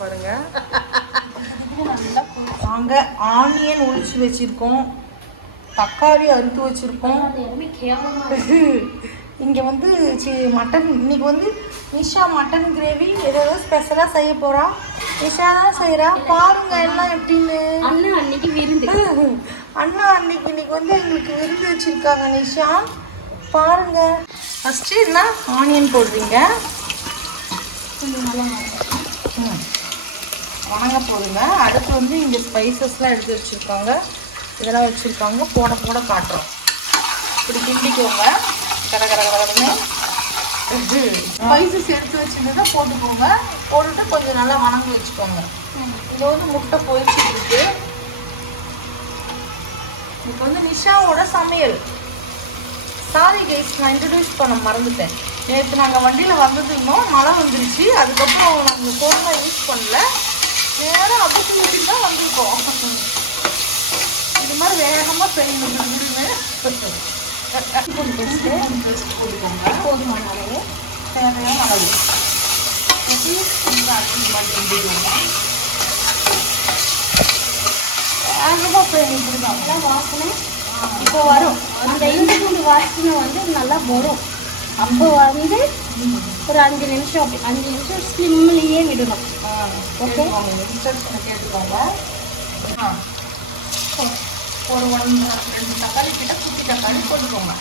பாருங்க. நல்லா நாங்கள் ஆனியன் ஒழிச்சு வச்சுருக்கோம், தக்காளி அறுத்து வச்சுருக்கோம். இங்கே வந்து மட்டன் இன்னைக்கு வந்து நிஷா மட்டன் கிரேவி ஏதாவது ஸ்பெஷலாக செய்ய போகிறா. நிஷா தான் செய்கிறா. பாருங்க எல்லாம் எப்படின்னு. அண்ணா அன்னைக்கு விருந்து, அண்ணா அன்னைக்கு இன்னைக்கு வந்து எங்களுக்கு விருந்து வச்சுருக்காங்க. நிஷா பாருங்க. ஃபஸ்ட்டு என்ன ஆனியன் போடுறீங்க, வணங்க போடுங்க. அடுத்து வந்து இங்கே ஸ்பைசஸ்லாம் எடுத்து வச்சுருக்காங்க, இதெல்லாம் வச்சுருக்காங்க. போட போட காட்டுறோம். இப்படி கிண்டிக்கோங்க. கடகடன்னு ஸ்பைசஸ் எடுத்து வச்சுருந்தா போட்டுக்கோங்க. போட்டுட்டு கொஞ்சம் நல்லா வணங்க வச்சுக்கோங்க. இது வந்து முட்டை பொரிச்சிட்டு இருக்கு. இப்போ வந்து நிஷாவோட சமையல். சாரி கைஸ், நான் இன்ட்ரடியூஸ் பண்ண மறந்துட்டேன். நேற்று நாங்கள் வண்டியில் வந்ததுன்னோம், மழை வந்துருச்சு. அதுக்கப்புறம் நாங்கள் ஃபோன்லாம் யூஸ் பண்ணல, நேரம் அபிச்சு ஊட்டி தான் வந்திருக்கோம். இது மாதிரி வேகமாக செய்யணும். பேஸ்ட் போட்டுக்கோங்க. போதுமான அளவு, தேவையான அளவு வேகமாக செய்யணும். இப்படி தான் நல்லா வாசனை இப்போ வரும். அந்த இஞ்சி பூண்டு வாசனை வந்து நல்லா வரும். அப்போ வந்து ஒரு 5 நிமிஷம் ஸ்லிம்லேயே விடணும். ஓகே, இன்ஸ்ட்ரக்ஷனை கேட்டுக்கோங்க. ஒரு 1-2 தக்காளி கிட்ட குட்டி தக்காளி போட்டுக்கோங்க.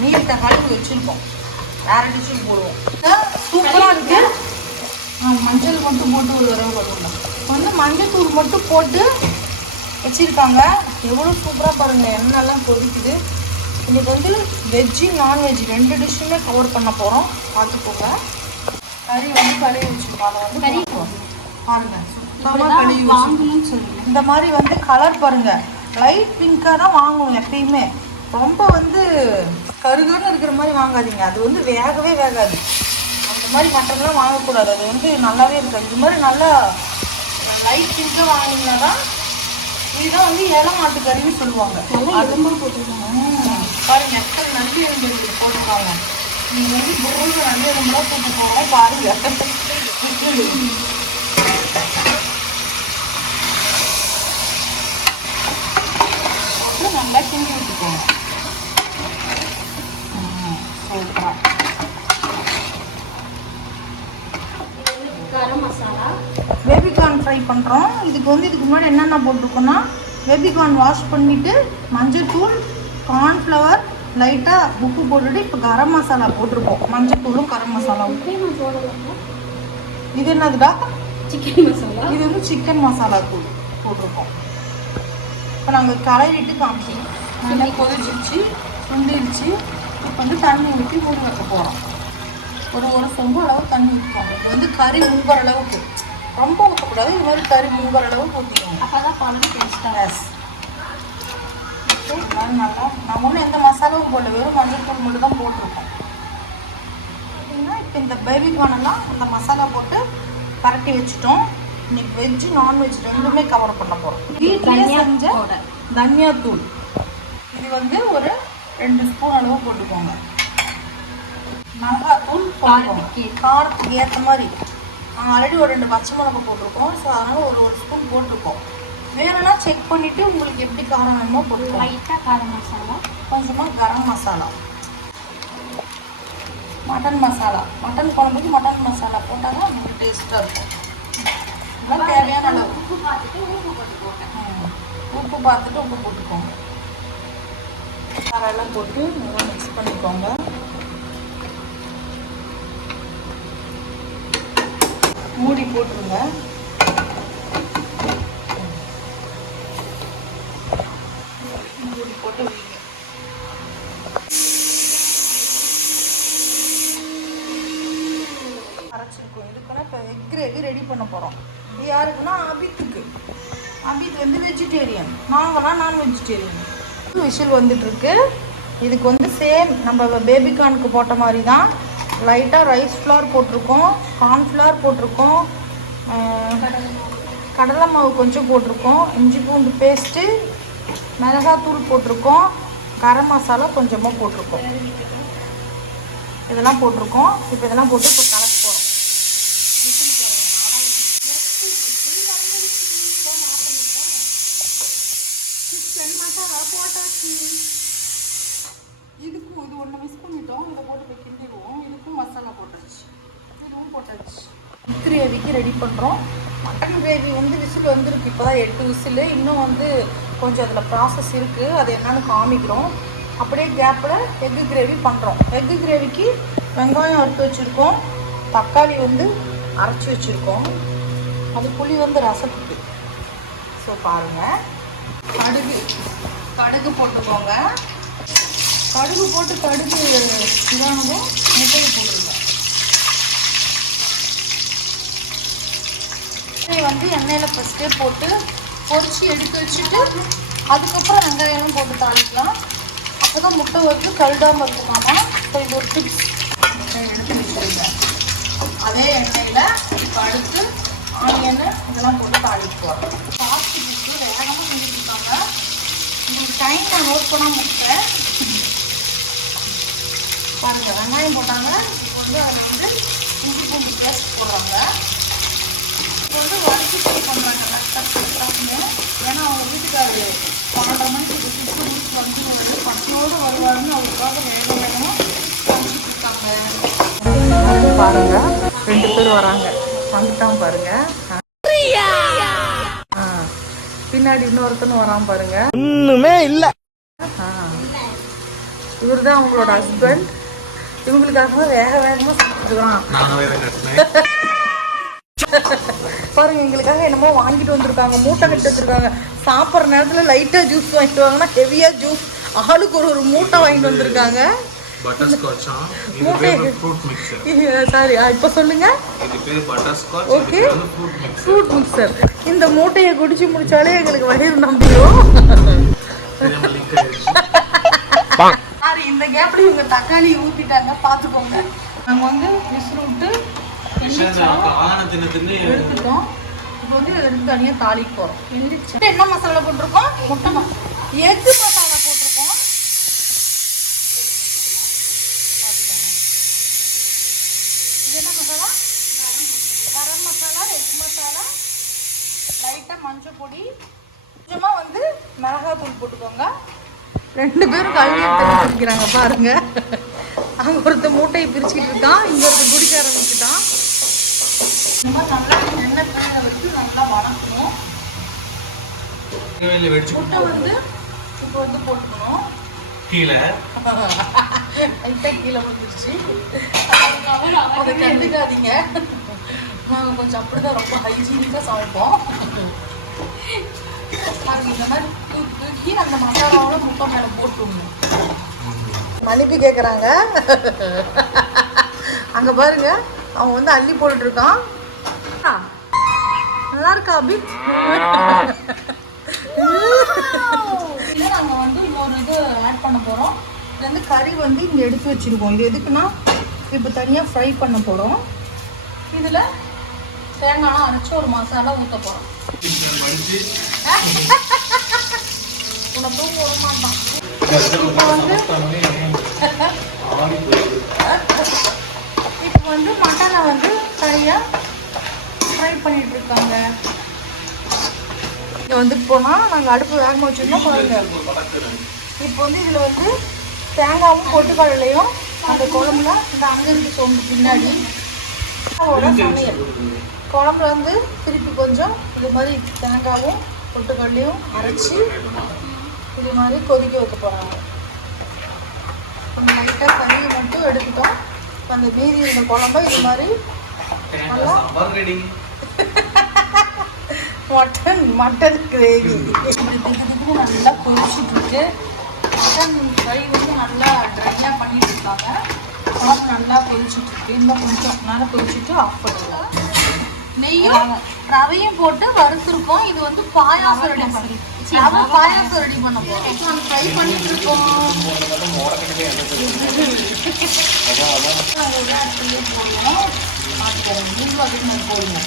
நீர் தக்காளி வச்சுருக்கோம், வேற டிஷ்ஷும் போடுவோம். சூப்பராக இருக்கு. மஞ்சள் மட்டும் போட்டு ஒரு தடவை போட்டுக்கலாம். வந்து மஞ்சள் தூள் மட்டும் போட்டு வச்சுருக்காங்க. எவ்வளோ சூப்பராக பாருங்கள், எண்ணெய்லாம் கொதிக்குது. இன்றைக்கி வந்து வெஜ்ஜு நான்வெஜ் 2 டிஷ்ஷுமே கவர் பண்ண போகிறோம். பார்த்துக்கோங்க. கறி வந்து கழுவி வச்சுருக்கோம். அதை வந்து கறி பாருங்கள், சுத்தமாக கழுவி வாங்கணும்னு சொல்லுங்கள். இந்த மாதிரி வந்து கலர் பாருங்கள், லைட் பிங்காக தான் வாங்கணும் எப்பயுமே. ரொம்ப வந்து கருகன்னு இருக்கிற மாதிரி வாங்காதீங்க, அது வந்து வேகவே வேகாது. அந்த மாதிரி மட்டன்லாம் வாங்கக்கூடாது, அது வந்து நல்லாவே இருக்காது. இது மாதிரி நல்லா லைட் பிங்காக வாங்கினீங்கன்னா தான் இதுதான் வந்து இலை மாட்டு கறின்னு சொல்லுவாங்க. அதுமா போட்டுருக்காங்க பாருங்க, எத்தனை நன்றி எலும்பு போட்டுருக்காங்க. நீங்கள் வந்து பொருளுக்கு நன்றி எலும்புலாம் போட்டுக்கோங்க. பாருங்க அப்புறம் நல்லா கிண்டி விட்டுக்கோங்க. சூப்பராக கரம் மசாலா, பேபிகார்ன் ஃப்ரை பண்ணுறோம். இதுக்கு முன்னாடி என்னென்ன போட்டிருக்கோன்னா, பேபிகார்ன் வாஷ் பண்ணிவிட்டு மஞ்சள் தூள், கார்ன்ஃப்ளவர், லைட்டாக உப்பு போட்டுட்டு இப்போ கரம் மசாலா போட்டிருக்கோம். மஞ்சள் தூளும் கரம் மசாலாவும். இது என்னதுடா? சிக்கன் மசாலா. இது வந்து சிக்கன் மசாலா தூள் போட்டிருக்கோம். இப்போ நாங்கள் கலரிட்டு காமிச்சோம். நல்லா கொதிச்சிருச்சு, சுண்டிருச்சு. இப்போ வந்து தண்ணி ஊற்றி ஊற வைக்க போகிறோம். ஒரு சொம்பு அளவு தண்ணி ஊற்றிக்கோங்க. இப்போ வந்து கறி முங்குற அளவுக்கு, ரொம்ப ஊற்றக்கூடாது. இது மாதிரி கறி முங்குற அளவுக்கு ஊற்றிக்கோங்க. அப்போ தான் குழம்பு டேஸ்ட்டாக. Yes, okay. நல்லா நான் ஒன்றும் எந்த மசாலாவும் போடல, வெறும் மஞ்சள் தூள் மட்டும் தான் போட்டிருக்கோம். அப்படின்னா இப்போ இந்த பேபிகார்னெல்லாம் இந்த மசாலா போட்டு பரட்டி வச்சுட்டோம். இன்னைக்கு வெஜ்ஜு நான்வெஜ் 2மே கவர் பண்ண போகிறோம். வீட்டிலேயே செஞ்ச தனியாத்தூள், இது வந்து ஒரு 2 ஸ்பூன் அளவு போட்டுக்கோங்க. மிளகாத்தூள் காரத்துக்கு ஏற்ற மாதிரி. நாங்கள் ஆல்ரெடி ஒரு 2 பச்சை மிளகா போட்டிருக்கோம். ஸோ அதனால் ஒரு ஸ்பூன் போட்டிருக்கோம். வேணும்னா செக் பண்ணிவிட்டு உங்களுக்கு எப்படி காரம் வேணுமோ போட்டுருக்கோம். லைட்டாக கரம் மசாலா, கொஞ்சமாக கரம் மசாலா, மட்டன் மசாலா. மட்டன் குழம்புக்கு மட்டன் மசாலா போட்டால் தான் உங்களுக்கு டேஸ்ட்டாக இருக்கும். இதெல்லாம் தேவையான அளவு. உப்பு பார்த்துட்டு உப்பு போட்டுக்கோங்க. காரெல்லாம் போட்டு நல்லா மிக்ஸ் பண்ணிக்கோங்க. மூடி போட்டுருங்க. மூடி போட்டு அரைச்சிருக்கோம். இதுக்குன்னா இப்போ எக் கிரேவி ரெடி பண்ண போகிறோம். இது யாருக்குன்னா அபித்துக்கு. அபித் வந்து வெஜிடேரியன், நாங்களாம் நான் வெஜிடேரியன். விசில் வந்துட்டுருக்கு. இதுக்கு வந்து சேம் நம்ம பேபிகார்னுக்கு போட்ட மாதிரி தான். லைட்டாக ரைஸ் ஃப்ளவர் போட்டிருக்கோம், கார்ன்ஃப்ளவர் போட்டிருக்கோம், கடலை மாவு கொஞ்சம் போட்டிருக்கோம், இஞ்சி பூண்டு பேஸ்ட்டு, மிளகாத்தூள் போட்டிருக்கோம், கரம் மசாலா கொஞ்சமாக போட்டிருக்கோம். இதெல்லாம் போட்டிருக்கோம். இப்போ இதெல்லாம் போட்டு இப்போ கலக்க போகிறோம். மசாலா போட்டாச்சு. இதுக்கும் இது ஒன்று மிஸ் பண்ணிட்டோம். இதை போட்டு கிண்டிடுவோம். இதுக்கும் மசாலா போட்டாச்சு. இதுவும் போட்டாச்சு. கிரேவிக்கு ரெடி பண்ணுறோம். மட்டன் கிரேவி வந்து விசில் வந்துருக்கு. இப்போ தான் 8 விசில். இன்னும் வந்து கொஞ்சம் அதில் ப்ராசஸ் இருக்குது. அது என்னென்னு காமிக்கிறோம். அப்படியே கேப்பில் எக்கு கிரேவி பண்ணுறோம். எக்கு கிரேவிக்கு வெங்காயம் வறுத்து வச்சுருக்கோம். தக்காளி வந்து அரைச்சி வச்சுருக்கோம். அது புளி வந்து ரசத்துக்கு. ஸோ பாருங்கள். கடுகு போட்டுக்கோங்க. கடுகு போட்டு கடுகு இதானதும் முட்டையை போட்டுருங்க. முட்டையை வந்து எண்ணெயில் ஃபஸ்ட்டே போட்டு பொரிச்சு எடுத்து வச்சுட்டு அதுக்கப்புறம் வெங்காயம்லாம் போட்டு தாளிக்கலாம். அப்போ தான் முட்டை வந்து கருடாமல் இருக்குமாமா. ஸோ இது ஒரு டிப்ஸ். எடுத்து வச்சுருங்க. அதே எண்ணெயில் இப்போ அடுத்து ஆனியன் இதெல்லாம் போட்டு தாளிப்போம். பாஸ்ட் புக்கு வேகமாக செஞ்சுருக்காங்க. உங்களுக்கு டைம் நான் நோட் பண்ணால் முட்டை பாருங்கள். வெங்காயம் போட்டாங்க. இப்போ வந்து அதில் வந்து இஞ்சி பூண்டு பேஸ்ட் போடுறாங்க. இப்போ வந்து வறுத்து போய் பண்ணுறாங்க. டக்குன்னு ஏன்னா அவங்க வீட்டுக்காரு 12 மணிக்கு குடிச்சு முடிச்சு வந்துடுவாரு. பசியோடு வருவாருன்னு அவருக்காக வேகமாக செஞ்சுட்டு இருக்காங்க. பாருங்க 2 பேர் வராங்க. வந்துட்டான் பாருங்க. பின்னாடி இன்னொருத்தனும் வரான் பாருங்க. ஒண்ணுமே இல்ல. இவர் தான் அவங்களோட ஹஸ்பண்ட். இவங்களுக்காக வேகமாக செஞ்சுருக்கான் பாருங்க. எங்களுக்காக என்னமோ வாங்கிட்டு வந்திருக்காங்க. மூட்டை கட்டு வந்திருக்காங்க. சாப்பிட்ற நேரத்தில் லைட்டாக ஜூஸ் வாங்கிட்டு வாங்கன்னா ஹெவியாக ஜூஸ் ஆளுக்கு ஒரு மூட்டை வாங்கிட்டு வந்திருக்காங்க. சாரி இப்போ சொல்லுங்க. Okay fruit mixture. இந்த மூட்டையை குடிச்சு முடிச்சாலே எங்களுக்கு வயிறு நம்பிடும். சாரி இந்த கேப்ல இவங்க தக்காளி ஊத்திட்டாங்க. பார்த்துக்கோங்க. நாங்கள் வந்து விசில் விட்டு எடுத்துட்டோம். இப்போ வந்து இதை எடுத்து தனியாக தாளிக்க போகிறோம். என்ன மசாலா போட்டிருக்கோம்? முட்டை எக்கு மசாலா போட்டிருக்கோம். இது என்ன மசாலா? கரம் மசாலா, எக் மசாலா, லைட்டாக மஞ்சள் பொடி, கொஞ்சமாக வந்து மிளகாத்தூள் போட்டுக்கோங்க. 2 பேரும் கழுவி எடுத்துக்கிறாங்க பாருங்க. அங்கே ஒருத்த மூட்டையை பிரிச்சுட்டு இருக்கான். இங்கே ஒருத்தர் குடிக்க ஆரம்பிச்சுட்டான். இந்த மாதிரி நல்லா எண்ணெய் கீழே வச்சு நல்லா வணக்கணும். முட்டை வந்து இப்போ வந்து போட்டுக்கணும். கீழே லைட்டாக கீழே வந்துருச்சு. அதை கண்டுக்காதீங்க. நாங்கள் கொஞ்சம் அப்படிதான் ரொம்ப ஹைஜீனிக்காக சமைப்போம். பாருங்க இந்த மாதிரி தூக்கி அந்த மசாலாவோட முட்டை மேலே போட்டுடணும். மன்னிப்பு கேட்குறாங்க. அங்கே பாருங்க அவன் வந்து அள்ளி போட்டுருக்கான். நல்லா இருக்கா அபி? நாங்கள் வந்து இன்னொரு இது ஆட் பண்ண போகிறோம். இது வந்து கறி வந்து இங்கே எடுத்து வச்சுருக்கோம். இது எதுக்குன்னா இப்போ தனியாக ஃப்ரை பண்ண போகிறோம். இதில் தேங்காய்லாம் அரைச்சி ஒரு மசாலா ஊற்ற போகிறோம். உன்னை தூங்க விட மாட்டான். இப்போ வந்து மட்டனை வந்து சரியாக ஃப்ரை பண்ணிட்டு இருக்காங்க. இங்கே வந்து போனால் நாங்கள் அடுப்பு வேகமாக வச்சுருந்தோம் பாருங்க. இப்போ வந்து இதில் வந்து தேங்காயும் பொட்டுக்கடலையும் அந்த குழம்புல இந்த அங்கருக்கு சோம்பு பின்னாடி சமையல் குழம்புல வந்து திருப்பி கொஞ்சம் இது மாதிரி தேங்காயும் பொட்டுக்கடலையும் அரைச்சி இது மாதிரி கொதிக்க வைக்க போகிறாங்க. கொஞ்சம் லைட்டாக கறியை மட்டும் எடுத்துட்டோம். அந்த மீதி இருந்த குழம்பை இது மாதிரி நல்லா மட்டன் கிரேவி நல்லா கொதிச்சுட்ருக்கு. மட்டன் ஃப்ரை வந்து நல்லா ட்ரையாக பண்ணிட்டு இருக்காங்க. குழம்பு நல்லா கொதிச்சுட்ருக்கு. இன்னும் கொஞ்சம் நேரம் கொதிச்சுட்டு ஆஃப் பண்ணிடலாம். நெய்யும் ரவையும் போட்டு வறுத்துருக்கோம். இது வந்து பாயாசம் ரெடி பண்ணி பாயாசம் ரெடி பண்ண போகிறோம். ஃப்ரை பண்ணிட்டு இருக்கோம். போடுவோம். நீங்களும் அதுக்கு போடுவோம்.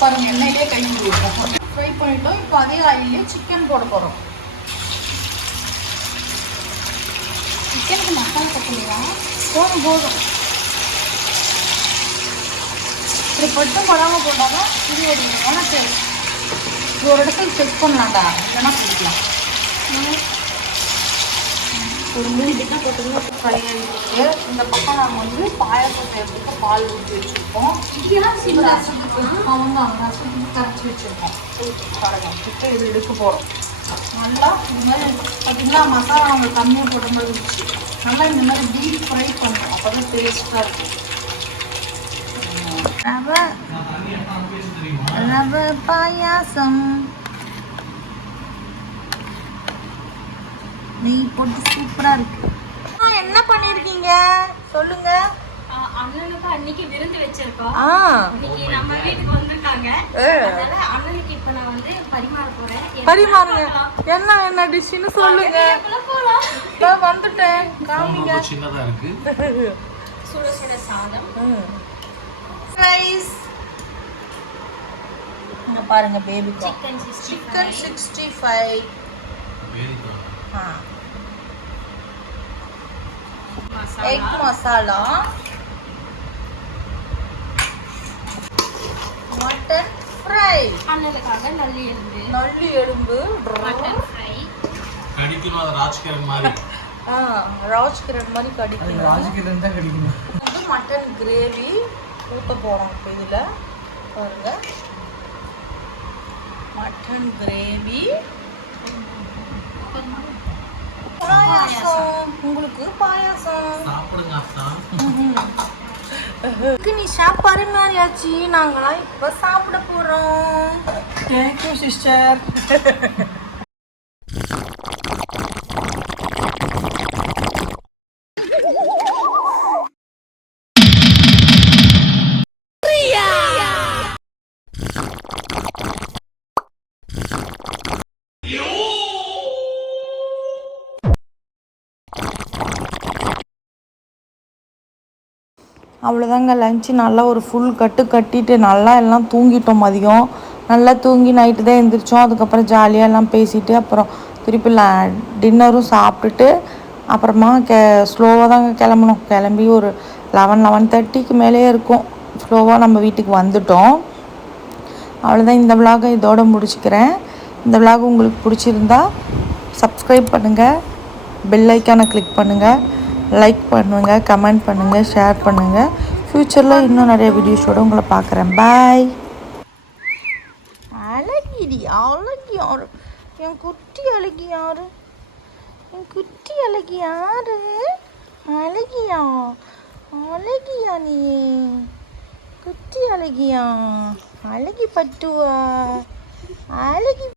பாருங்க எண்ணெயிலே கை விடுவோம். ஃப்ரை பண்ணிட்டோம். இப்போ அதே ஆயிலே சிக்கன் போட போகிறோம். சிக்கனுக்கு மசாலா போட்டுங்களா? போதும் போதும். இது பட்டும் படாமல் போட்டாலும் இது ஒரு டேஸ்ட். ஒரு இடத்துல செக் பண்ணலாம்டா, இல்லைன்னா பிடிக்கலாம். ஒரு மீன் போட்டுங்க ஃப்ரை ஆகிட்டு இந்த பக்கம் நாங்கள் வந்து பாயாசத்தை எப்படி பால் ஊற்றி வச்சுருக்கோம். ரசத்துக்கு கரைச்சி வச்சுருக்கோம். பாருங்கள் இப்போ இது எடுக்க போகிறோம். நல்லா இந்த மாதிரி பார்த்திங்கன்னா மசாலா நம்ம கம்மியாக போட்ட மாதிரி இருந்துச்சு. நல்லா இந்த மாதிரி டீப் ஃப்ரை பண்ணணும், அப்போ தான் டேஸ்ட்டாக இருக்கும். ரவை பாயாசம் நெய் போட்டு சூப்பராக இருக்கு. என்ன பண்ணியிருக்கீங்க சொல்லுங்க. அண்ணனுக்கு அன்னைக்கு விருந்து வச்சிருக்கோம். இன்னைக்கு நம்ம வீட்டுக்கு வந்திருக்காங்க. அதனால அண்ணனுக்கு இப்ப நான் வந்து பரிமாற போறேன். பரிமாறுங்க. என்ன டிஷ்னு சொல்லுங்க. நான் வந்துட்டேன். காமிங்க. சின்னதா இருக்கு. சுட சுட சாதம். ரைஸ். இங்க பாருங்க baby chicken 65. Egg masala, mutton fry, அண்ணனுக்காக நல்லி எலும்பு மட்டன் ஃப்ரை. கடிக்கணும் அது ராஜ்கிரண் மாதிரி. ராஜ்கிரண் மாதிரி கடிக்கணும். ராஜ்கிரண் தான் கடிக்கணும். வந்து மட்டன் கிரேவி ஊற்ற போகிறோம். இப்போ இதில் பாருங்க மட்டன் கிரேவி, பாயாசம். உங்களுக்கு பாயாசம் சாப்பிடுங்க அத்தா. நிஷா பரிமாறியாச்சு. நாங்களாம் இப்போ சாப்பிட போகிறோம். Thank you sister. அவ்வளோதாங்க லஞ்சு நல்லா ஒரு ஃபுல் கட்டிட்டு நல்லா எல்லாம் தூங்கிட்டோம். மதியம் நல்லா தூங்கி நைட்டு தான் எழுந்திரிச்சோம். அதுக்கப்புறம் ஜாலியாக எல்லாம் பேசிட்டு அப்புறம் திருப்பி டின்னரும் சாப்பிட்டுட்டு அப்புறமா ஸ்லோவாக தாங்க கிளம்பணும். கிளம்பி ஒரு 11:30க்கு மேலேயே இருக்கும். ஸ்லோவாக நம்ம வீட்டுக்கு வந்துட்டோம். அவ்வளோதான். இந்த விலாகை இதோடு முடிச்சுக்கிறேன். இந்த விலாக் உங்களுக்கு பிடிச்சிருந்தா சப்ஸ்கிரைப் பண்ணுங்கள், பெல் ஐக்கானை கிளிக் பண்ணுங்கள், லைக் பண்ணுங்கள், கமெண்ட் பண்ணுங்கள், ஷேர் பண்ணுங்கள். ஃப்யூச்சரில் இன்னும் நிறைய வீடியோஸோடு உங்களை பார்க்குறேன். பாய். அழகிடி அழகி யாரு? என் குட்டி அழகி யாரு? என் குட்டி அழகி யாரு? அழகியா அழகியா நீ குட்டி அழகியா? அழகி பட்டுவா அழகி.